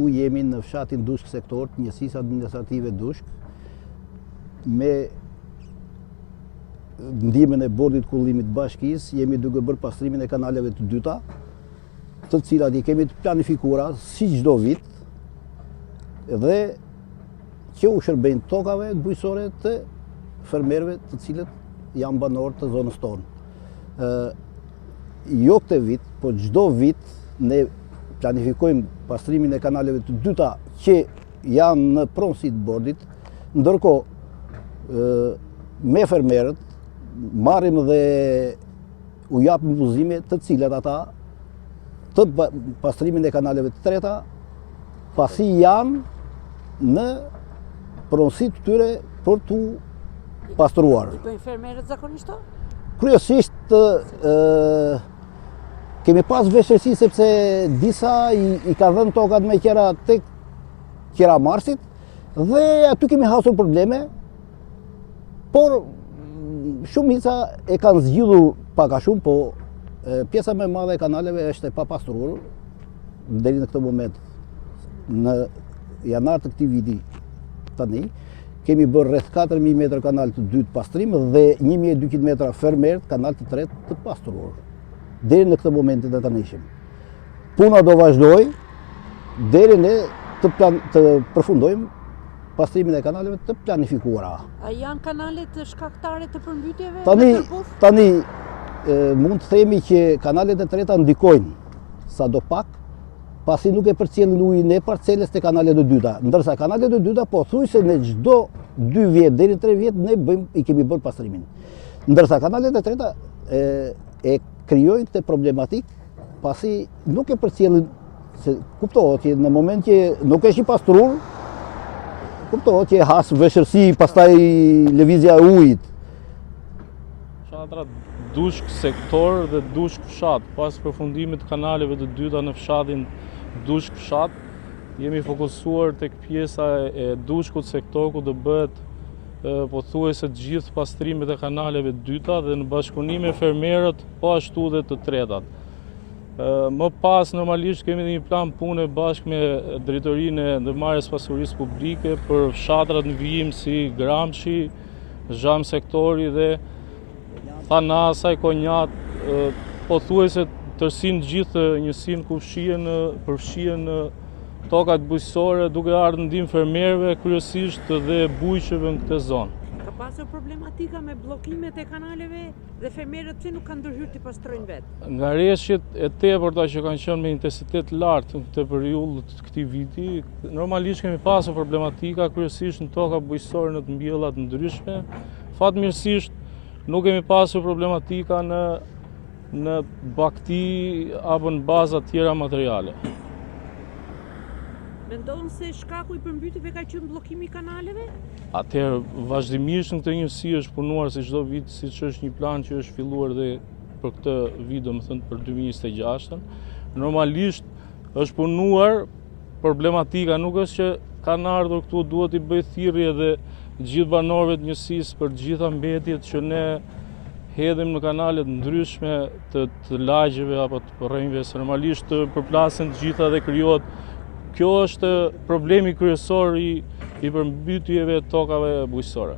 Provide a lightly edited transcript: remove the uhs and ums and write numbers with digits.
këtu jemi në fshatin Dushk Sektor, të njësisë administrative Dushk, me ndihmën e bordit kullimit bashkisë, jemi duke bërë pastrimin e kanaleve të dyta, të cilat i kemi të planifikuara si çdo vit, dhe që u shërbejnë tokave bujqësore të fermerëve të cilët janë banorë të zonës tonë. Jo këtë vit, po çdo vit ne planifikojmë pastrimin e kanaleve të dyta që janë në pronësi të bordit, ndërkohë me fermerët marrim dhe u japim udhëzime të cilat ata të pastrimin e kanaleve të treta pasi janë në pronësi të tyre për t'u pastruar. I bëjnë fermerët zakonisht? Kryesisht kemi pas vështirësi sepse disa i ka dhënë tokat me qera tek qera Marsit dhe aty kemi hasur probleme, por shumica e kanë zgjidhur pak a shumë, po pjesa më e madhe e kanaleve është e papastruar deri në këtë moment. Në janar të këtij viti tani kemi bërë rreth 4000 metra kanal të dytë pastrim dhe 1200 metra fermer kanal të tretë të pastruar. Deri në këtë moment të tanishëm. Puna do vazhdoj deri ne të përfundojmë pastrimin e kanaleve të planifikuara. A janë kanalet shkaktare të përmbytjeve? Tani mund të themi që kanalet e treta ndikojnë sadopak, pasi nuk e përcjellin ujin e parceles te kanalet e dyta, ndërsa kanalet e dyta pothuajse në çdo 2 vjet deri 3 vjet ne i kemi bërë pastrimin. Ndërsa kanalet e treta e krijojnë të problematik, pasi nuk e përcjellin, se kuptohet që në moment që nuk është i pastruar, kuptohet që has vështirësi pastaj lëvizja e ujit. Fshatra Dushk Sektor dhe Dushk Fshat, pas përfundimit të kanaleve të dyta në fshatin Dushk Fshat, jemi fokusuar tek pjesa e Dushkut Sektor ku do bëhet pothuajse të gjithë pastrimet e kanaleve të dyta dhe në bashkëpunim me fermerët, po ashtu dhe të tretat. Më pas, normalisht kemi një plan pune bashkë me drejtorinë e ndërmarrjes pasurisë publike për fshatrat në vijim si Gramshi, Zham Sektori dhe Thanasaj, Konjat, pothuajse tërsinë gjithë njësinë ku përfshihen tokat bujqësore duke ardhur ndihmë fermerëve, kryesisht dhe bujqëve në këtë zonë. Ka pasur problematika me bllokimet e kanaleve dhe fermerët pse nuk kanë ndërhyrë të pastrojnë vetë? Nga rreshjet e tepërta që kanë qenë me intensitet lartë në këtë periudhë të këtij viti, normalisht kemi pasur problematika kryesisht në toka bujqësore në të mbjella të ndryshme. Fatmirësisht nuk kemi pasur problematika në bakti apo në baza tjera materiale. Mendon se shkaku i përmbytjeve ka qenë bllokimi i kanaleve? Atëherë, vazhdimisht në këtë njësi është punuar si çdo vit, siç është një plan që është filluar dhe për këtë vit, domethënë për 2026. Normalisht është punuar, problematika nuk është që kanë ardhur këtu duhet i bëj thirrje dhe gjithë banorëve të njësisë për gjitha mbetjet që ne hedhim në kanalet ndryshme të lagjeve apo të rrënjve, se normalisht të përplasen të gjitha dhe krijohet. Kjo është problemi kryesor i përmbytjeve tokave bujqësore.